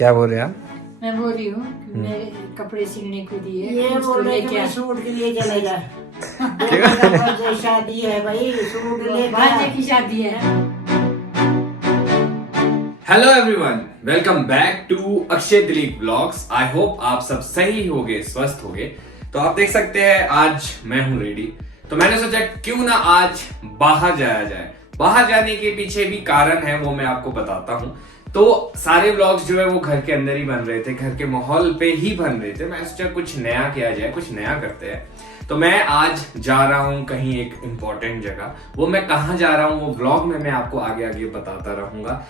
क्या बोल रहे हैं आप? मैं बोल रही हूँ मेरे कपड़े सिलने को दिए, ये उसको बोल रहे लेके कि आ। सूट के लिए चले जा। शादी है भाई, सूट लेके भांजे आ। की शादी है। Hello everyone, welcome back to Akshay Dilip vlogs. I hope आप सब सही होगे, स्वस्थ होगे। तो आप देख सकते हैं आज मैं हूं रेडी। तो मैंने सोचा क्यों ना आज बाहर जाया जाए। बाहर जाने के पीछे भी कारण है, वो मैं आपको बताता हूं। तो सारे व्लॉग्स जो है वो घर के अंदर ही बन रहे थे, घर के माहौल पे ही बन रहे थे। मैं सोचा कुछ नया किया जाए, कुछ नया करते हैं। तो मैं आज जा रहा हूं कहीं एक इंपॉर्टेंट जगह। वो मैं कहाँ जा रहा हूं वो व्लॉग में मैं आपको आगे आगे बताता रहूंगा।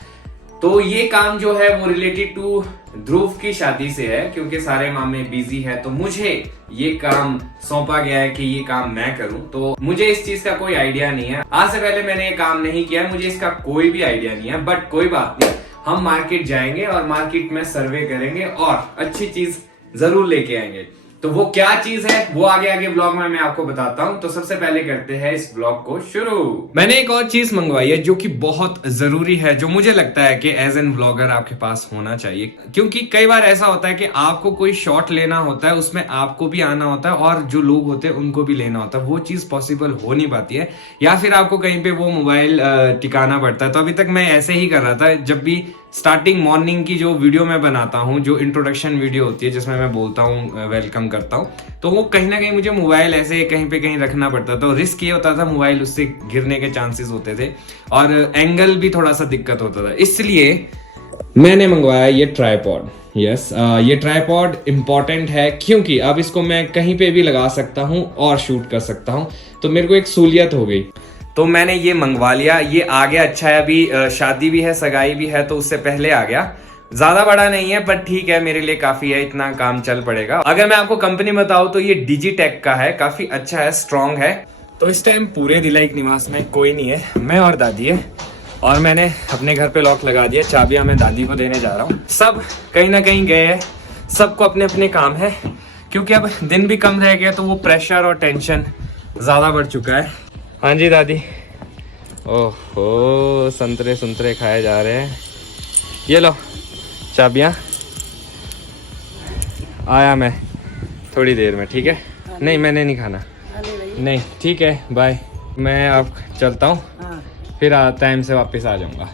तो ये काम जो है वो रिलेटेड टू ध्रुव की शादी से है, क्योंकि सारे मामे बिजी है। तो मुझे ये काम सौंपा गया है कि ये काम मैं करूं। तो मुझे इस चीज का कोई आइडिया नहीं है, आज से पहले मैंने ये काम नहीं किया, मुझे इसका कोई भी आइडिया नहीं है। बट कोई बात नहीं, हम मार्केट जाएंगे और मार्केट में सर्वे करेंगे और अच्छी चीज जरूर लेके आएंगे। तो वो क्या चीज है वो आगे आगे ब्लॉग में मैं आपको बताता हूं। तो सबसे पहले करते हैं इस ब्लॉग को शुरू। मैंने एक और चीज मंगवाई है जो कि बहुत जरूरी है, जो मुझे लगता है कि एज एन व्लॉगर आपके पास होना चाहिए। क्योंकि कई बार ऐसा होता है कि आपको कोई शॉट लेना होता है, उसमें आपको भी आना होता है और जो लोग होते हैं उनको भी लेना होता है। वो चीज पॉसिबल हो नहीं पाती है, या फिर आपको कहीं पे वो मोबाइल टिकाना पड़ता है। तो अभी तक मैं ऐसे ही कर रहा था। जब भी स्टार्टिंग मॉर्निंग की जो वीडियो मैं बनाता हूँ, जो इंट्रोडक्शन वीडियो होती है जिसमें मैं बोलता हूँ, वेलकम करता हूँ, तो वो कहीं ना कहीं मुझे मोबाइल ऐसे कहीं पे कहीं रखना पड़ता था। तो रिस्क ये होता था, मोबाइल उससे गिरने के चांसेस होते थे और एंगल भी थोड़ा सा दिक्कत होता था। इसलिए मैंने मंगवाया ये ट्राइपॉड। यस, ये ट्राइपॉड इंपॉर्टेंट है क्योंकि अब इसको मैं कहीं पे भी लगा सकता हूँ और शूट कर सकता हूँ। तो मेरे को एक सहूलियत हो गई, तो मैंने ये मंगवा लिया। ये आ गया, अच्छा है। अभी शादी भी है, सगाई भी है, तो उससे पहले आ गया। ज्यादा बड़ा नहीं है पर ठीक है, मेरे लिए काफी है, इतना काम चल पड़ेगा। अगर मैं आपको कंपनी बताऊं तो ये डिजिटेक का है, काफी अच्छा है, स्ट्रांग है। तो इस टाइम पूरे दिलाइक निवास में कोई नहीं है, मैं और दादी है। और मैंने अपने घर पे लॉक लगा दिया, चाबियां मैं दादी को देने जा रहा हूँ। सब कहीं ना कहीं गए हैं, सबको अपने अपने काम है, क्योंकि अब दिन भी कम रह गया तो वो प्रेशर और टेंशन ज्यादा बढ़ चुका है। हाँ जी दादी। ओहो, संतरे संतरे खाए जा रहे हैं। ये लो चाबियाँ, आया मैं थोड़ी देर में, ठीक है? नहीं मैंने नहीं खाना। नहीं ठीक है, बाय। मैं अब चलता हूँ, फिर टाइम से वापस आ जाऊँगा।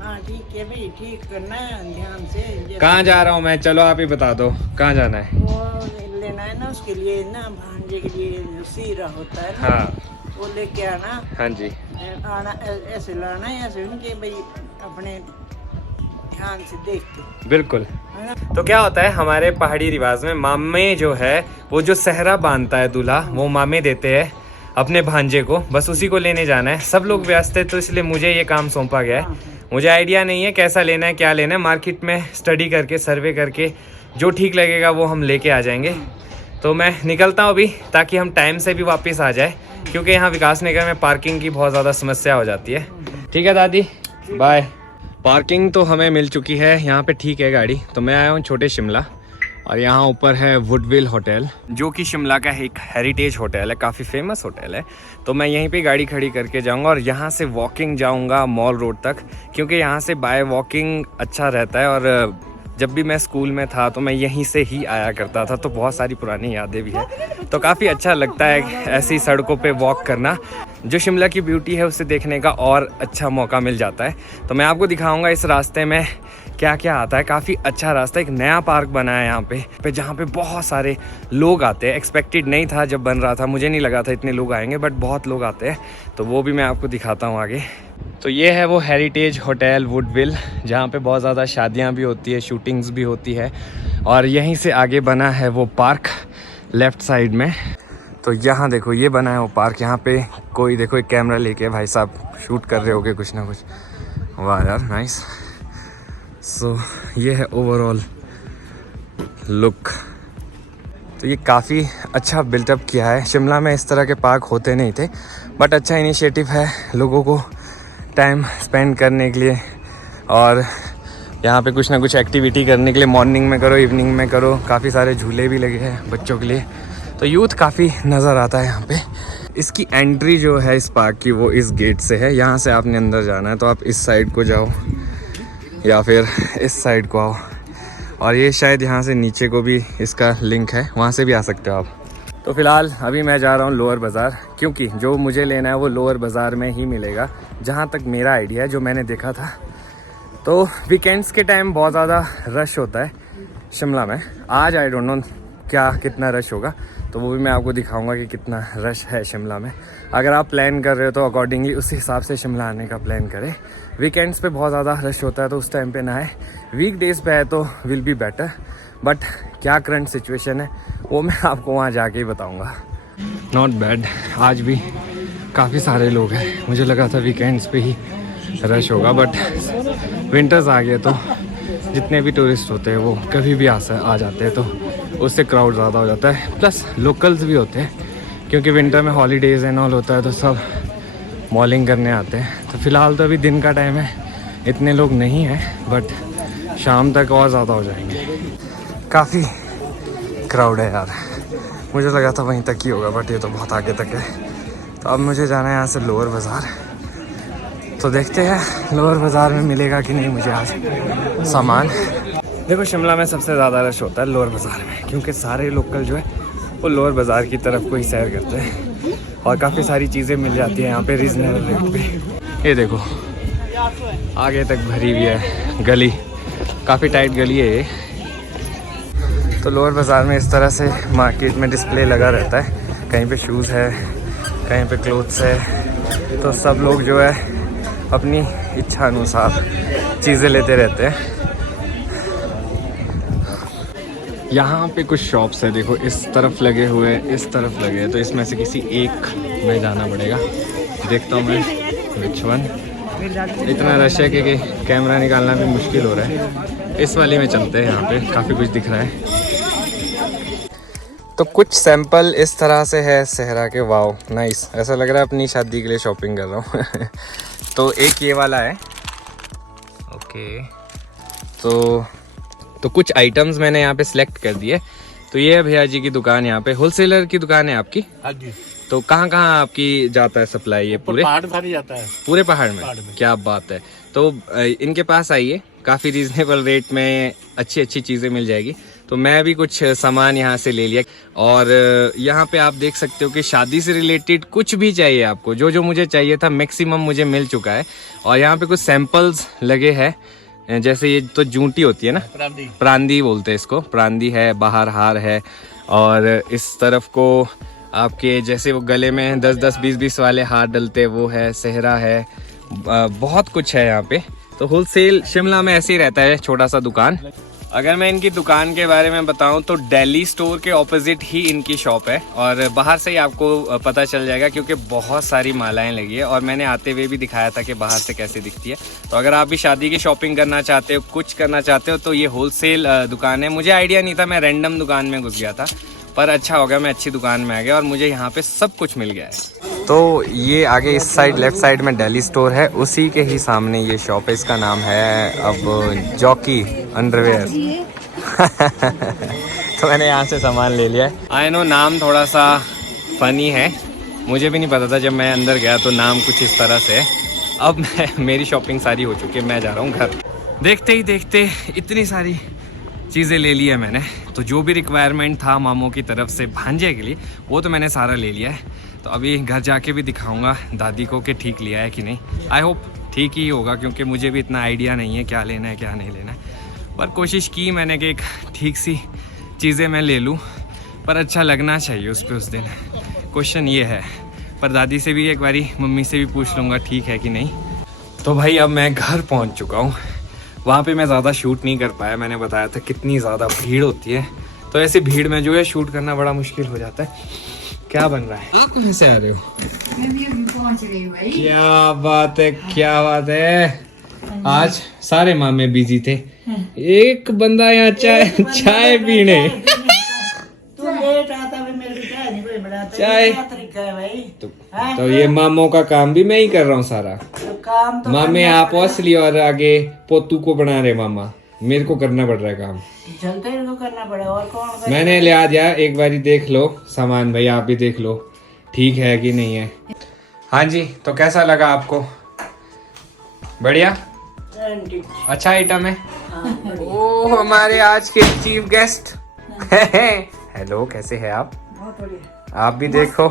हाँ ठीक है भाई, ठीक करना है ध्यान से। कहाँ जा रहा हूँ मैं? चलो आप ही बता दो कहाँ जाना है। वो लेना है ना, उसके लिए ना भांजे के लिए सीरा होता है ना, हाँ वो लेके आना। हाँ जी, आना ऐसे लाना है, ऐसे उनके भाई अपने ध्यान से देख के। बिल्कुल। है ना? तो क्या होता है हमारे पहाड़ी रिवाज में, मामे जो है वो जो सहरा बांधता है दूल्हा, वो मामे देते हैं अपने भांजे को, बस उसी को लेने जाना है। सब लोग व्यस्त है तो इसलिए मुझे ये काम सौंपा गया है। मुझे आइडिया नहीं है कैसा लेना है, क्या लेना है। मार्केट में स्टडी करके, सर्वे करके जो ठीक लगेगा वो हम लेके आ जाएंगे। तो मैं निकलता हूँ अभी, ताकि हम टाइम से भी वापस आ जाए, क्योंकि यहाँ विकास नगर में पार्किंग की बहुत ज़्यादा समस्या हो जाती है। ठीक है दादी, बाय। पार्किंग तो हमें मिल चुकी है यहाँ पे, ठीक है गाड़ी। तो मैं आया हूँ छोटे शिमला, और यहाँ ऊपर है वुडविल होटल, जो कि शिमला का एक हेरिटेज होटल है, काफ़ी फेमस होटल है। तो मैं यहीं पे गाड़ी खड़ी करके जाऊँगा और यहाँ से वॉकिंग जाऊँगा मॉल रोड तक, क्योंकि यहाँ से बाय वॉकिंग अच्छा रहता है। और जब भी मैं स्कूल में था तो मैं यहीं से ही आया करता था, तो बहुत सारी पुरानी यादें भी हैं। तो काफ़ी अच्छा लगता है ऐसी सड़कों पे वॉक करना। जो शिमला की ब्यूटी है उसे देखने का और अच्छा मौका मिल जाता है। तो मैं आपको दिखाऊंगा इस रास्ते में क्या क्या आता है। काफ़ी अच्छा रास्ता, एक नया पार्क बना है यहाँ पे जहाँ पे बहुत सारे लोग आते हैं। एक्सपेक्टेड नहीं था जब बन रहा था, मुझे नहीं लगा था इतने लोग आएंगे, बट बहुत लोग आते हैं। तो वो भी मैं आपको दिखाता हूँ आगे। तो ये है वो हेरिटेज होटल वुडविल, जहाँ पे बहुत ज़्यादा शादियाँ भी होती है, शूटिंग्स भी होती है। और यहीं से आगे बना है वो पार्क लेफ़्ट साइड में। तो यहाँ देखो ये बना है वो पार्क। यहाँ पे कोई देखो एक कैमरा लेके भाई साहब शूट कर रहे होगे कुछ ना कुछ। वाह यार, नाइस। सो ये है ओवरऑल लुक। तो ये काफ़ी अच्छा बिल्टअप किया है। शिमला में इस तरह के पार्क होते नहीं थे, बट अच्छा इनिशिएटिव है लोगों को टाइम स्पेंड करने के लिए, और यहाँ पे कुछ ना कुछ एक्टिविटी करने के लिए। मॉर्निंग में करो, इवनिंग में करो। काफ़ी सारे झूले भी लगे हैं बच्चों के लिए, तो यूथ काफ़ी नज़र आता है यहाँ पे। इसकी एंट्री जो है इस पार्क की, वो इस गेट से है। यहाँ से आपने अंदर जाना है, तो आप इस साइड को जाओ या फिर इस साइड को आओ। और ये शायद यहाँ से नीचे को भी इसका लिंक है, वहाँ से भी आ सकते हो आप। तो फ़िलहाल अभी मैं जा रहा हूँ लोअर बाज़ार, क्योंकि जो मुझे लेना है वो लोअर बाज़ार में ही मिलेगा, जहाँ तक मेरा आइडिया है, जो मैंने देखा था। तो वीकेंड्स के टाइम बहुत ज़्यादा रश होता है शिमला में। आज आई डोंट नो क्या कितना रश होगा, तो वो भी मैं आपको दिखाऊंगा कि कितना रश है शिमला में। अगर आप प्लान कर रहे हो तो अकॉर्डिंगली उस हिसाब से शिमला आने का प्लान करें। वीकेंड्स पे बहुत ज़्यादा रश होता है तो उस टाइम पे ना आए, वीक डेज़ पे है तो विल बी बेटर। बट क्या करंट सिचुएशन है वो मैं आपको वहाँ जाके ही बताऊँगा। नॉट बैड, आज भी काफ़ी सारे लोग हैं। मुझे लगा था वीकेंड्स पे ही रश होगा, बट विंटर्स आ गए तो जितने भी टूरिस्ट होते हैं वो कभी भी आ जाते हैं, तो उससे क्राउड ज़्यादा हो जाता है। प्लस लोकल्स भी होते हैं, क्योंकि विंटर में हॉलीडेज़ एंड ऑल होता है तो सब मॉलिंग करने आते हैं। तो फ़िलहाल तो अभी दिन का टाइम है, इतने लोग नहीं हैं, बट शाम तक और ज़्यादा हो जाएंगे। काफ़ी क्राउड है यार, मुझे लगा था वहीं तक ही होगा, बट ये तो बहुत आगे तक है। तो अब मुझे जाना है यहाँ से लोअर बाज़ार, तो देखते हैं लोअर बाज़ार में मिलेगा कि नहीं मुझे आज सामान। देखो शिमला में सबसे ज़्यादा रश होता है लोअर बाज़ार में, क्योंकि सारे लोकल जो है वो लोअर बाज़ार की तरफ को ही सैर करते हैं और काफ़ी सारी चीज़ें मिल जाती हैं यहाँ पे रीज़नेबल रेट पे। ये देखो आगे तक भरी हुई है गली, काफ़ी टाइट गली है ये। तो लोअर बाज़ार में इस तरह से मार्केट में डिस्प्ले लगा रहता है, कहीं पे शूज़ है, कहीं पे क्लोथ्स है, तो सब लोग जो है अपनी इच्छा अनुसार चीज़ें लेते रहते हैं। यहाँ पे कुछ शॉप्स है, देखो इस तरफ लगे हुए, इस तरफ लगे, तो इसमें से किसी एक में जाना पड़ेगा। देखता हूँ मैं विच वन। इतना रश है कि कैमरा निकालना भी मुश्किल हो रहा है। इस वाले में चलते हैं, यहाँ पे काफ़ी कुछ दिख रहा है। तो कुछ सैंपल इस तरह से है सेहरा के। वाओ नाइस, ऐसा लग रहा है अपनी शादी के लिए शॉपिंग कर रहा हूँ। तो एक ये वाला है, ओके। तो कुछ आइटम्स मैंने यहाँ पे सिलेक्ट कर दिए। तो ये है भैया जी की दुकान, यहाँ पे होलसेलर की दुकान है आपकी? हाँ जी। तो कहाँ कहाँ आपकी जाता है सप्लाई? ये पूरे पहाड़ सारी जाता है, पूरे पहाड़ में। क्या बात है। तो इनके पास आइए, काफ़ी रीजनेबल रेट में अच्छी अच्छी चीज़ें मिल जाएगी। तो मैं भी कुछ सामान यहाँ से ले लिया, और यहाँ पे आप देख सकते हो कि शादी से रिलेटेड कुछ भी चाहिए आपको, जो जो मुझे चाहिए था मैक्सिमम मुझे मिल चुका है। और यहाँ पे कुछ सैंपल्स लगे हैं, जैसे ये तो जूंटी होती है ना, प्रांदी बोलते हैं इसको, प्रांदी है, बाहर हार है, और इस तरफ को आपके जैसे वो गले में 10-10, 20-20 वाले हार डलते वो है, सेहरा है, बहुत कुछ है यहाँ पे। तो होलसेल शिमला में ऐसे ही रहता है, छोटा सा दुकान। अगर मैं इनकी दुकान के बारे में बताऊं तो दिल्ली स्टोर के ऑपोजिट ही इनकी शॉप है, और बाहर से ही आपको पता चल जाएगा, क्योंकि बहुत सारी मालाएं लगी है, और मैंने आते हुए भी दिखाया था कि बाहर से कैसे दिखती है। तो अगर आप भी शादी की शॉपिंग करना चाहते हो, कुछ करना चाहते हो, तो ये होलसेल दुकान है। मुझे आइडिया नहीं था, मैं रैंडम दुकान में घुस गया था, पर अच्छा हो गया मैं अच्छी दुकान में आ गया और मुझे यहाँ पे सब कुछ मिल गया है। तो ये आगे इस साइड लेफ्ट साइड में दिल्ली स्टोर है, उसी के ही सामने ये शॉप है। इसका नाम है अब जॉकी अंडरवेयर। तो मैंने यहाँ से सामान ले लिया है। आई नो नाम थोड़ा सा फनी है, मुझे भी नहीं पता था जब मैं अंदर गया तो नाम कुछ इस तरह से है। अब मेरी शॉपिंग सारी हो चुकी है, मैं जा रहा हूँ घर। देखते ही देखते इतनी सारी चीज़ें ले ली है मैंने। तो जो भी रिक्वायरमेंट था मामों की तरफ से भांजे के लिए, वो तो मैंने सारा ले लिया है। तो अभी घर जाके भी दिखाऊंगा दादी को कि ठीक लिया है कि नहीं। आई होप ठीक ही होगा, क्योंकि मुझे भी इतना आइडिया नहीं है क्या लेना है क्या नहीं लेना है, पर कोशिश की मैंने कि एक ठीक सी चीज़ें मैं ले लूँ, पर अच्छा लगना चाहिए उस पर उस दिन। क्वेश्चन ये है, पर दादी से भी एक बारी, मम्मी से भी पूछ लूँगा ठीक है कि नहीं। तो भाई अब मैं घर पहुँच चुका हूँ। वहाँ पे मैं ज़्यादा शूट नहीं कर पाया, मैंने बताया था कितनी ज़्यादा भीड़ होती है, तो ऐसी भीड़ में जो है शूट करना बड़ा मुश्किल हो जाता है। क्या बन रहा है? आप कहाँ से आ रहे हो? मैं भी अभी पहुंच रही हूँ भाई। क्या बात है, क्या बात है। आज सारे मामे बिजी थे, एक बंदा यहाँ चाय पीने। तू लेट आता भी मेरे को चाय नहीं कोई बनाता। चाय क्या तरीका है भाई? तो ये मामों का काम भी मैं ही कर रहा हूँ सारा। तो काम तो मामे आप असली और आगे पोतू को बना रहे मामा, मेरे को करना पड़ रहा है काम। जलते इनको करना पड़ा, और कौन करे? मैंने लिया दिया, एक बारी देख लो सामान भाई, आप भी देख लो ठीक है कि नहीं है। हाँ जी, तो कैसा लगा आपको? बढ़िया, अच्छा आइटम है। ओ हमारे आज के चीफ गेस्ट हेलो, कैसे हैं आप? बहुत बढ़िया। आप भी देखो,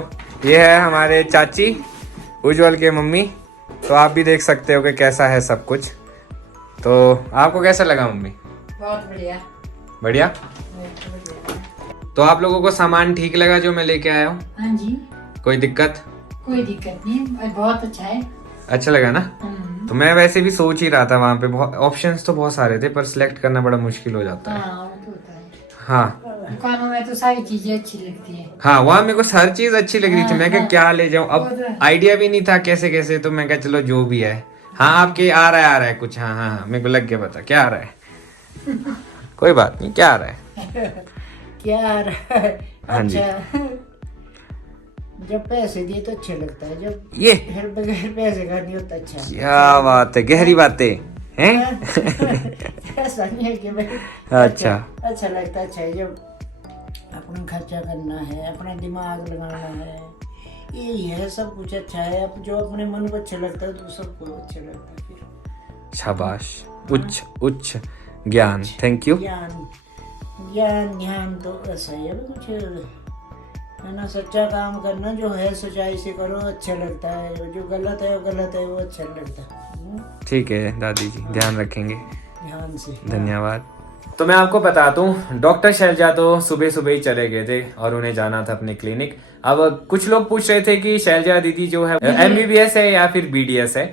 ये है हमारे चाची उज्जवल के मम्मी। तो आप भी देख सकते हो कि कैसा है सब कुछ। तो आपको कैसा लगा मम्मी? बहुत बढ़िया। बढ़िया। तो आप लोगों को सामान ठीक लगा जो मैं लेके आया हूँ? हाँ जी, कोई दिक्कत? कोई दिक्कत नहीं, बहुत अच्छा है। अच्छा लगा ना? तो मैं वैसे भी सोच ही रहा था, वहाँ पे बहुत ऑप्शंस तो बहुत सारे थे पर सिलेक्ट करना बड़ा मुश्किल हो जाता है। हाँ, वो तो होता है। हाँ दुकानों में तो सारी चीजें अच्छी लगती है। हाँ, वहाँ मेरे को हर चीज अच्छी लग रही थी। मैं क्या क्या ले जाऊँ, अब आइडिया भी नहीं था कैसे कैसे। तो मैं क्या चलो जो भी है। हाँ आपके आ रहा है कुछ। हाँ हाँ हाँ, मेरे को लग गया पता क्या आ रहा है। कोई बात नहीं, क्या आ रहा है? क्या आ रहा है? हाँ जी। अच्छा, जब पैसे दिए तो अच्छा लगता है, जब ये फिर बगैर पैसे का नहीं होता अच्छा। क्या बात है, गहरी बातें हैं। ऐसा नहीं है कि भाई अच्छा अच्छा लगता है। अच्छा है जब अपना खर्चा करना है, अपना दिमाग लगाना है, यही है सब कुछ अच्छा है। अब जो अपने मन को अच्छा लगता है तो सबको अच्छा लगता है। फिर शाबाश, उच्च उच्च ज्ञान। Thank you. ज्ञान ज्ञान ध्यान तो ऐसा ही है कुछ है ना। सच्चा काम करना जो है सच्चाई से करो, अच्छा लगता है। जो गलत है वो अच्छा लगता है। ठीक है दादी जी, ध्यान रखेंगे। ध्यान से। धन्यवाद। तो मैं आपको बता दूं, डॉक्टर शैलजा तो सुबह सुबह ही चले गए थे और उन्हें जाना था अपने क्लिनिक। अब कुछ लोग पूछ रहे थे कि शैलजा दीदी जो है MBBS है या फिर BDS है।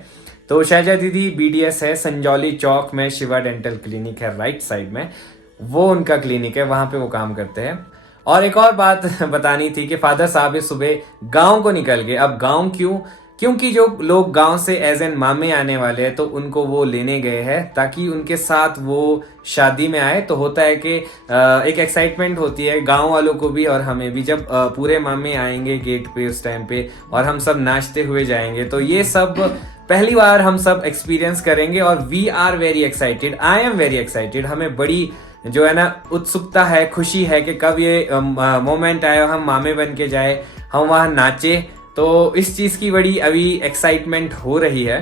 तो शैलजा दीदी BDS है, संजौली चौक में शिवा डेंटल क्लिनिक है राइट साइड में, वो उनका क्लिनिक है, वहां पे वो काम करते हैं। और एक और बात बतानी थी कि फादर साहब इस सुबह गांव को निकल गए। अब गांव क्यों? क्योंकि जो लोग गांव से एज एन मामे आने वाले हैं तो उनको वो लेने गए हैं ताकि उनके साथ वो शादी में आए। तो होता है कि एक एक्साइटमेंट होती है गांव वालों को भी और हमें भी, जब पूरे मामे आएंगे गेट पे उस टाइम पे और हम सब नाचते हुए जाएंगे। तो ये सब पहली बार हम सब एक्सपीरियंस करेंगे और we are very excited. I am very excited. हमें बड़ी जो है ना उत्सुकता है, खुशी है कि कब ये मोमेंट आए, हम मामे बन के जाए, हम वहां नाचे। तो इस चीज की बड़ी अभी एक्साइटमेंट हो रही है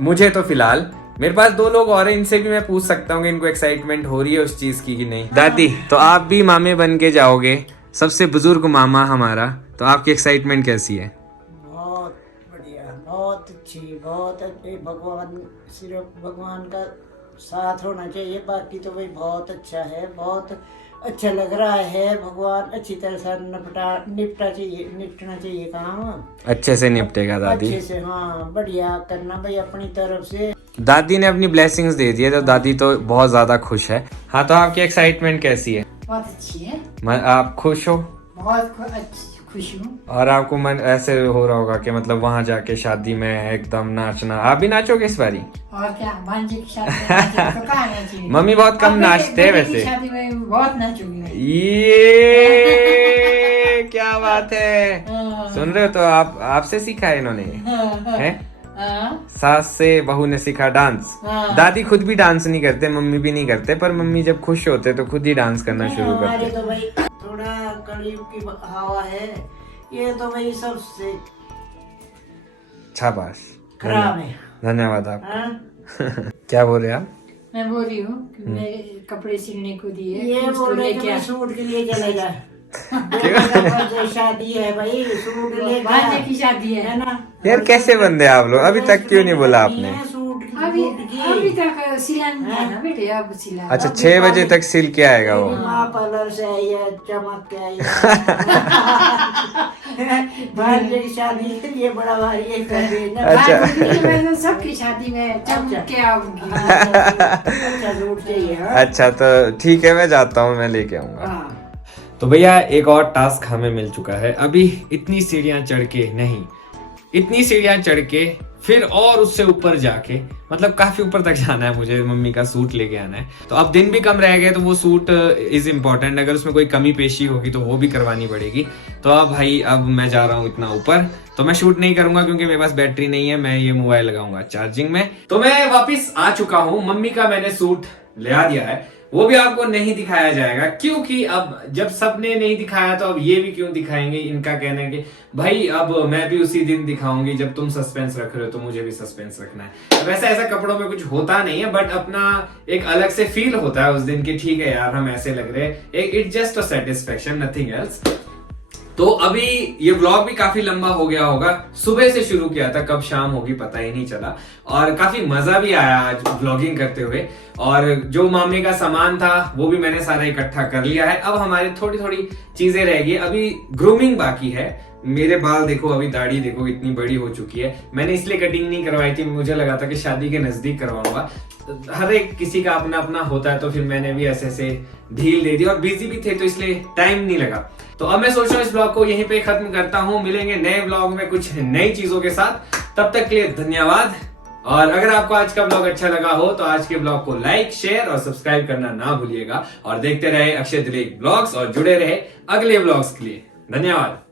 मुझे। तो फिलहाल मेरे पास 2 लोग और हैं, इनसे भी मैं पूछ सकता हूँ कि इनको एक्साइटमेंट हो रही है उस चीज की कि नहीं। दादी, तो आप भी मामे बन के जाओगे, सबसे बुजुर्ग मामा हमारा, तो आपकी एक्साइटमेंट कैसी है? बहुत बढ़िया, बहुत अच्छी, बहुत अच्छी। भगवान, सिर्फ भगवान का साथ होना चाहिए, बाकी तो भाई बहुत अच्छा है, बहुत अच्छा लग रहा है। भगवान अच्छी तरह से निपटना चाहिए काम, अच्छे से निपटेगा दादी? अच्छे से, हाँ बढ़िया करना भाई अपनी तरफ से। दादी ने अपनी ब्लेसिंग्स दे दी है तो दादी तो बहुत ज्यादा खुश है। हाँ, तो आपकी एक्साइटमेंट कैसी है? बहुत अच्छी है। आप खुश हो? बहुत खुश हूँ। और आपको मन ऐसे हो रहा होगा कि मतलब वहां जाके शादी में एकदम नाचना। आप भी नाचोगे इस बारी? और क्या, भांजे की शादी में नाचेंगे तो कहाँ नाचेंगे? मम्मी बहुत कम नाचते हैं वैसे। शादी में बहुत नाचूंगी। ये क्या बात है, सुन रहे हो? तो आपसे सीखा है इन्होंने, हैं? सास से बहू ने सीखा डांस। दादी खुद भी डांस नहीं करते, मम्मी भी नहीं करते, पर मम्मी जब खुश होते तो खुद ही डांस करना शुरू करते। तो भाई थोड़ा कलयुग की हवा है ये, तो भाई सबसे शाबाश, खराब है। धन्यवाद आप। हाँ? क्या बोल रहे हैं आप? मैं बोल रही हूँ कि मैं कपड़े सिलने को दिए, ये उसको बोल रहे लेके कि सूट के लिए चले जा। शादी है भाई, सूट ले भांजे की शादी है ना। यार कैसे बंदे आप लोग, अभी तक क्यों नहीं बोला आपने? अभी तक सिलाना था ना बेटे, अब सिला। अच्छा, 6 बजे तक सिल के आएगा वो। माँ पार्लर से आई है, चमक के आई है। भांजे की शादी के लिए बड़ा भारी है कर देना। अच्छा। मैं तो सबकी शादी में चमक के आऊंगी। अच्छा सूट चाहिए। हाँ? अच्छा तो ठीक है, मैं जाता हूँ, मैं लेके आऊंगा। हाँ। तो भैया एक और टास्क हमें मिल चुका है। अभी इतनी सीढ़ियां चढ़ के नहीं, इतनी सीढ़ियां चढ़ के फिर और उससे ऊपर जाके, मतलब काफी ऊपर तक जाना है मुझे, मम्मी का सूट लेके आना है। तो अब दिन भी कम रह गए तो वो सूट इज इम्पोर्टेंट, अगर उसमें कोई कमी पेशी होगी तो वो भी करवानी पड़ेगी। तो अब भाई अब मैं जा रहा हूँ इतना ऊपर, तो मैं शूट नहीं करूंगा क्योंकि मेरे पास बैटरी नहीं है, मैं ये मोबाइल लगाऊंगा चार्जिंग में। तो मैं वापिस आ चुका हूँ, मम्मी का मैंने सूट ले आ दिया है। वो भी आपको नहीं दिखाया जाएगा, क्योंकि अब जब सबने नहीं दिखाया तो अब ये भी क्यों दिखाएंगे। इनका कहना है कि भाई अब मैं भी उसी दिन दिखाऊंगी जब तुम सस्पेंस रख रहे हो, तो मुझे भी सस्पेंस रखना है। वैसे ऐसा कपड़ों में कुछ होता नहीं है, बट अपना एक अलग से फील होता है उस दिन की, ठीक है यार हम ऐसे लग रहे हैं, it just a satisfaction, nothing else. तो अभी ये व्लॉग भी काफी लंबा हो गया होगा, सुबह से शुरू किया था, कब शाम होगी पता ही नहीं चला, और काफी मजा भी आया आज व्लॉगिंग करते हुए। और जो मामले का सामान था वो भी मैंने सारा इकट्ठा कर लिया है। अब हमारी थोड़ी थोड़ी चीजें रह गई, अभी ग्रूमिंग बाकी है। मेरे बाल देखो, अभी दाढ़ी देखो इतनी बड़ी हो चुकी है। मैंने इसलिए कटिंग नहीं करवाई थी, मुझे लगा था कि शादी के नजदीक करवाऊंगा। हर एक किसी का अपना अपना होता है, तो फिर मैंने भी ऐसे ऐसे ढील दे दी, और बिजी भी थे तो इसलिए टाइम नहीं लगा। तो अब मैं सोच रहा हूँ इस ब्लॉग को यहीं पे खत्म करता हूँ। मिलेंगे नए ब्लॉग में कुछ नई चीजों के साथ, तब तक के लिए धन्यवाद। और अगर आपको आज का ब्लॉग अच्छा लगा हो तो आज के ब्लॉग को लाइक, शेयर और सब्सक्राइब करना ना भूलिएगा, और देखते रहे अक्षय दिलीप ब्लॉग्स, और जुड़े रहे अगले ब्लॉग्स के लिए। धन्यवाद।